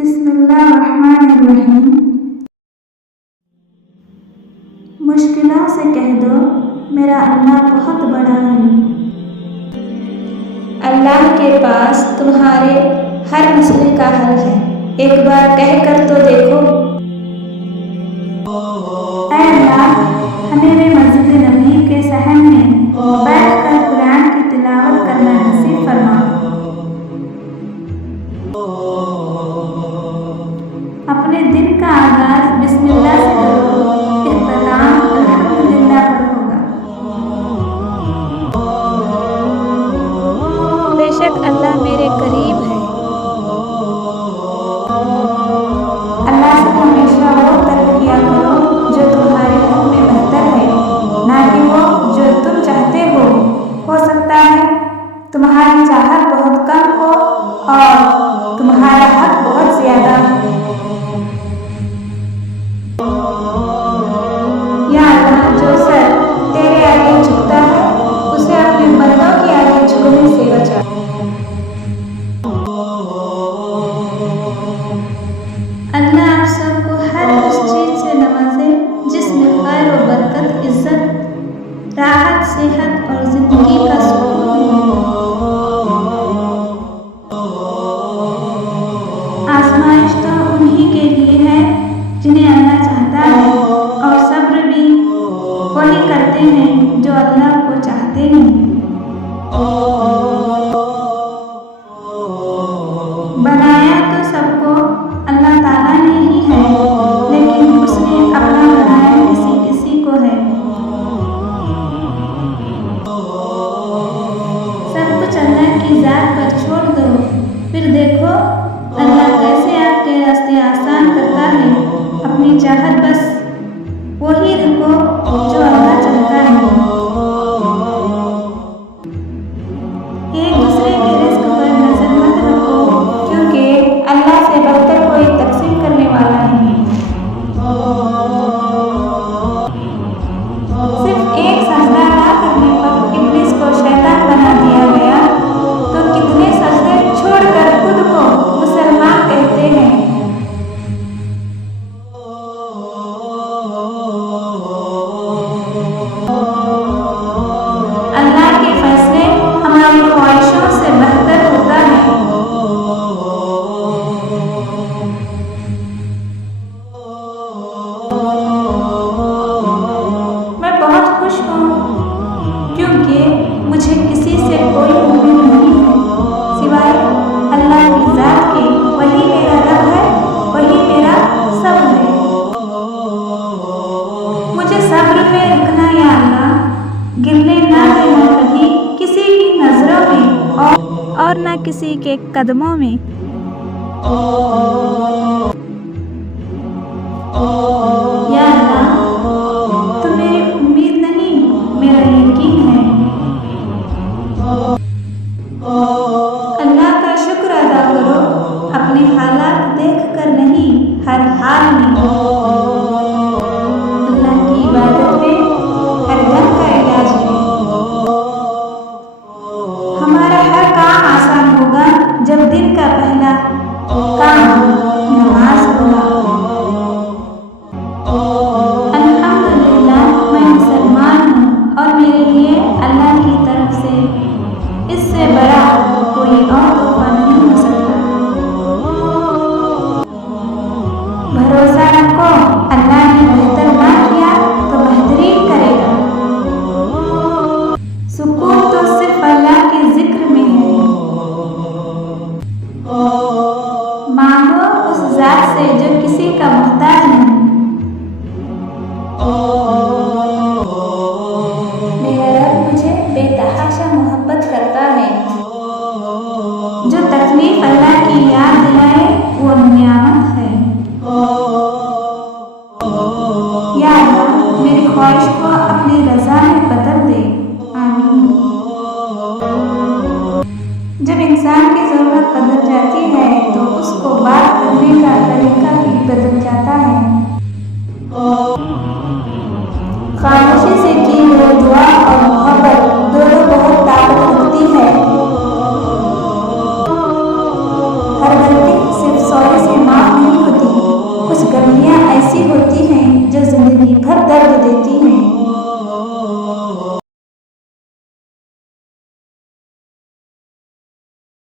बिस्मिल्लाहिर्रहमानिर्रहीम। मुश्किलों से कह दो मेरा अल्लाह बहुत बड़ा है। अल्लाह के पास तुम्हारे हर मसले का हल है। एक बार कह कर तो देखो। ऐ अल्लाह, हमें भी मस्जिद नबी के सहन में बैठकर कुरान की तिलावत करना नसीब फरमा। अपने दिन का आगाज बिस्मिल्लाह से करो, इख्तिताम अल्हम्दुलिल्लाह पर होगा। बेशक अल्लाह मेरे करीब है। अल्लाह से हमेशा वो तलब किया करो जो तुम्हारे हक में बेहतर है, ना कि वो जो तुम चाहते हो। हो सकता है तुम्हारी चाहत बहुत कम हो और तुम्हारा हक बहुत ज्यादा। या अल्लाह, जो सर तेरे आगे झुकता है उसे अपने बंदों के आगे झुकने से बचा। अल्लाह आप सबको हर उस चीज से नवाजे जिसमें खैर और बरकत, इज्जत, राहत, सेहत और जिंदगी का सुकून हो। आजमाइश तो उन्हीं के लिए है जिन्हें अल्लाह चाहता है, और सब्र भी वही करते हैं जो अल्लाह को चाहते हैं। बनाया तो सबको अल्लाह ताला ने ही है, लेकिन उसने अपना बनाया किसी किसी को है। सब कुछ अल्लाह की जात पर छोड़ दो, फिर देखो अल्लाह कैसे आपके रास्ते आसान करता है। अपनी चाहत बस वही रखो जो अल्लाह चाहता है। एक दूसरे के रिस्क पर नजर मत रखो, क्योंकि अल्लाह से बढ़कर कोई तकसीम करने वाला नहीं है। सिर्फ एक सजदा ना करने पर इब्लिस को शैतान बना दिया गया, तो कितने सजदे छोड़कर खुद को मुसलमान कहते हैं। अल्लाह के फैसले हमारी ख्वाहिशों से बेहतर होता है। मैं बहुत खुश हूँ क्योंकि मुझे किसी से कोई उम्मीद नहीं है सिवाय अल्लाह की जात के। वही मेरा रब है, वही मेरा सब है। मुझे सब्र में रखना या अल्लाह, गिरने ना देना कभी किसी की नजरों में और ना किसी के कदमों में। या अल्लाह, तो मेरी उम्मीद नहीं, मेरा यकीन है। अल्लाह का शुक्र अदा करो, अपने हालात देख कर नहीं, हर हाल में। अल्लाह की इबादत में हर गम का इलाज है। हमारा हर काम आसान होगा जब दिन का पहला काम नमाज होगा। अल्हम्दुलिल्लाह, मैं मुसलमान हूँ और मेरे लिए अल्लाह की तरफ से इससे बड़ा कोई और तोहफा नहीं हो सकता। भरोसा रखो, अल्लाह ने बेहतर ना किया तो बेहतरीन करेगा। सुकून तो सिर्फ अल्लाह के जिक्र में है। मांगो उस जात से जो किसी का मोहताज नहीं। मेरा रब मुझे बेतहाशा मोहब्बत करता है। जो तकलीफ अल्लाह की याद दिलाए वो नियामत है। या अल्लाह, मेरी ख्वाहिश को अपनी रजा में बदल दे। आमीन। जब इंसान की जरूरत बदल जाती है तो उसको बात करने का तरीका भी बदल जाता है। खामोशी से की हुई दुआ और मोहब्बत दोनों बहुत ताकत रखती है। हर गलती सिर्फ सॉरी से माफ ऐसी होती हैं जो जिंदगी भर दर्द देती हैं।